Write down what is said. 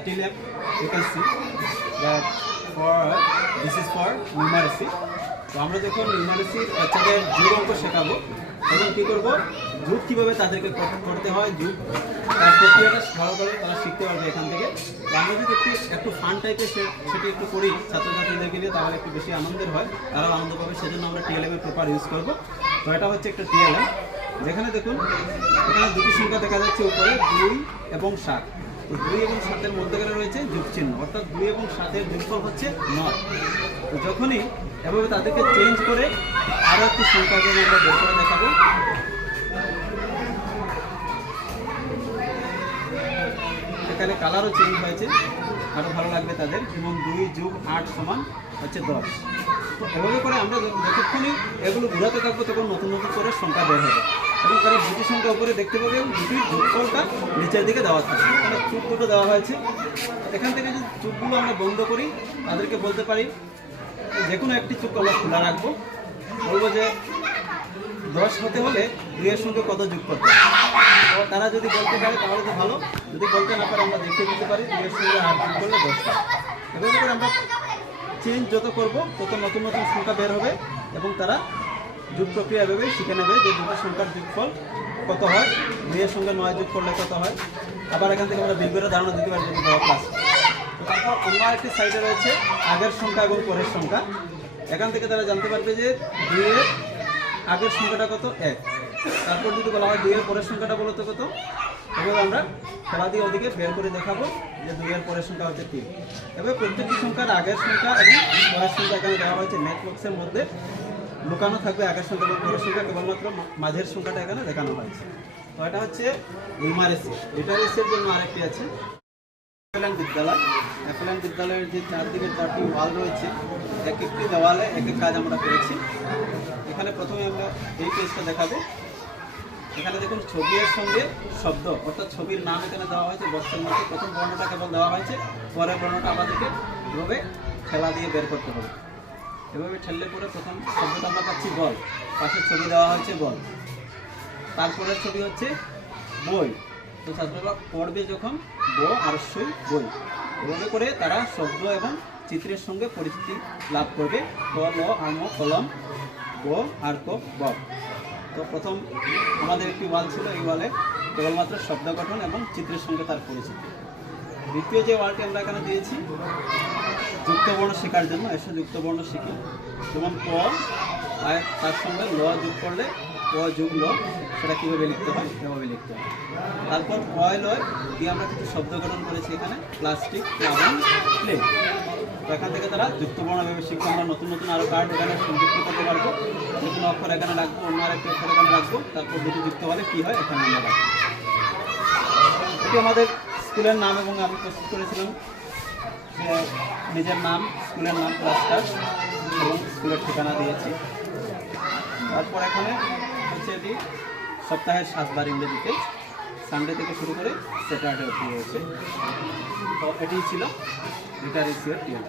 the TLM. You can see that this is for numeracy. তো আমরা যখন নিউমারেসির বাচ্চাদের যুগ অঙ্ক শেখাবো তখন কী করবো, যুগ কীভাবে তাদেরকে করতে হয়, যুগ তার প্রক্রিয়াটা ভালো করে তারা শিখতে পারবে এখান থেকে। তো আমরা যদি একটু ফান টাইপের সেটি একটু করি ছাত্রছাত্রীদেরকে দিয়ে, তাহলে একটু বেশি আনন্দের হয়, তারাও আনন্দ পাবে। সেজন্য আমরা TLM এর প্রপার ইউজ করবো। তো এটা হচ্ছে একটা TLM, যেখানে দেখুন এখানে দুটি সংখ্যা দেখা যাচ্ছে উপরে, 2 এবং 7। তো 2 এবং 7-এর মধ্যখানে রয়েছে যোগ চিহ্ন, অর্থাৎ 2 এবং 7-এর যোগফল হচ্ছে 9। তো যখনই এভাবে তাদেরকে চেঞ্জ করে আরও একটি সংখ্যাকে আমরা বের করে দেখাবো। এখানে কালারও চেঞ্জ হয়েছে, আরও ভালো লাগবে তাদের। এবং 2 যোগ 8 সমান হচ্ছে 10। তো এভাবে করে আমরা যতক্ষণই এগুলো ঘুরাতে থাকবো তখন নতুন নতুন করে সংখ্যা বের হবে, এবং তারা দুটি সংখ্যা উপরে দেখতে পাবে এবং দুটির যোগফলটা নিচের দিকে দেওয়া থাকবে। এখানে চুপ দুটো দেওয়া হয়েছে। এখান থেকে যদি চুপগুলো আমরা বন্ধ করি, তাদেরকে বলতে পারি যে কোনো একটি চুপ আমরা খোলা রাখবো, বলবো যে 10 হতে হলে 2 এর সঙ্গে কত যোগ করতে হবে। তো তারা যদি বলতে পারে তাহলে তো ভালো, যদি বলতে না পারে আমরা দেখিয়ে দিতে পারি 2 এর সঙ্গে 8 যোগ করলে 10 হয়। এভাবে করে আমরা চেঞ্জ যত করব তত নতুন নতুন সংখ্যা বের হবে, এবং তারা যোগ প্রক্রিয়া এভাবে শিখে নেবে যে দুটো সংখ্যার যোগফল কত হয়, 2 এর সঙ্গে 9 যোগ করলে কত হয়। আবার এখান থেকে আমরা বিজ্ঞানের ধারণা দিতে পারি যদি বড় ক্লাস। তো তারপর অন্য একটি সাইডে রয়েছে আগের সংখ্যা এবং পরের সংখ্যা। এখান থেকে তারা জানতে পারবে যে 2 এর আগের সংখ্যাটা কত, 1। তারপর যদি বলা হয় 2 এর পরের সংখ্যাটা বলো তো কত, এভাবে আমরা খেলা দিয়ে ওদিকে বের করে দেখাবো যে 2 এর পরের সংখ্যা হচ্ছে 3। এভাবে প্রত্যেকটি সংখ্যার আগের সংখ্যা এবং পরের সংখ্যা এখানে দেওয়া হয়েছে। ম্যাথ বক্সের মধ্যে লুকানো থাকবে আগের সংখ্যা এবং পরের সংখ্যা, কেবলমাত্র মাঝের সংখ্যাটা এখানে দেখানো হয়েছে। তো এটা হচ্ছে নিউমারেসি। লিটারেসির জন্য আরেকটি আছে অ্যাপেল্যান্ড বিদ্যালয়। অ্যাপেল্যান্ড বিদ্যালয়ের যে চারদিকে 4টি ওয়াল রয়েছে, এক একটি দেওয়ালে এক এক কাজ আমরা করেছি। এখানে প্রথমে আমরা এই পেজটা দেখাবো। এখানে দেখুন ছবির সঙ্গে শব্দ, অর্থাৎ ছবির নাম এখানে দেওয়া হয়েছে বক্সের মধ্যে। প্রথম বর্ণটা কেবল দেওয়া হয়েছে, পরের বর্ণটা আমাদেরকে এভাবে খেলা দিয়ে বের করতে হবে। এভাবে ঠেললে পরে প্রথম শব্দটা আমরা পাচ্ছি বল, পাশের ছবি দেওয়া হয়েছে বল, তারপরের ছবি হচ্ছে বই। তো ছাত্ররা পড়বে যখন ব আর সই বই। এভাবে করে তারা শব্দ এবং চিত্রের সঙ্গে পরিচিতি লাভ করবে। ক, ল, আম, কলম, ব আর ক, বক। তো প্রথম আমাদের একটি ওয়াল ছিল, এই ওয়ালে কেবলমাত্র শব্দ গঠন এবং চিত্রের সঙ্গে তার পরিচিতি। দ্বিতীয় যে ওয়ালটি আমরা এখানে দিয়েছি যুক্তবর্ণ শেখার জন্য, এসে যুক্তবর্ণ শিখি। যেমন ক, তার সঙ্গে ল যোগ করলে ক যোগ ল, সেটা কীভাবে লিখতে হয় এভাবে লিখতে হয়। তারপর কয় লয় দিয়ে আমরা কিছু শব্দ গঠন করেছি এখানে, প্লাস্টিক, প্লাবন, প্লে। তো এখান থেকে তারা যুক্তবর্ণ ভেবে শিখবো। আমরা নতুন নতুন আরও কার্ড এখানে সংযুক্ত করতে পারবো। নতুন অক্ষর এখানে রাখবো, অন্য আরেকটি অক্ষর এখানে রাখবো, তারপর দুটি যুক্ত হলে কী হয় এখানে আমরা রাখবো। এটি আমাদের স্কুলের নাম, এবং আমি প্রস্তুত করেছিলাম নিজের নাম, স্কুলের নাম, ক্লাস্টার এবং স্কুলের ঠিকানা দিয়েছি। তারপর এখানে হচ্ছে এটি সপ্তাহের 7 বার ইংরেজি পেজ, সানডে থেকে শুরু করে স্যাটারডে অবধি রয়েছে। তো এটি ছিল লিটারেসির TLM।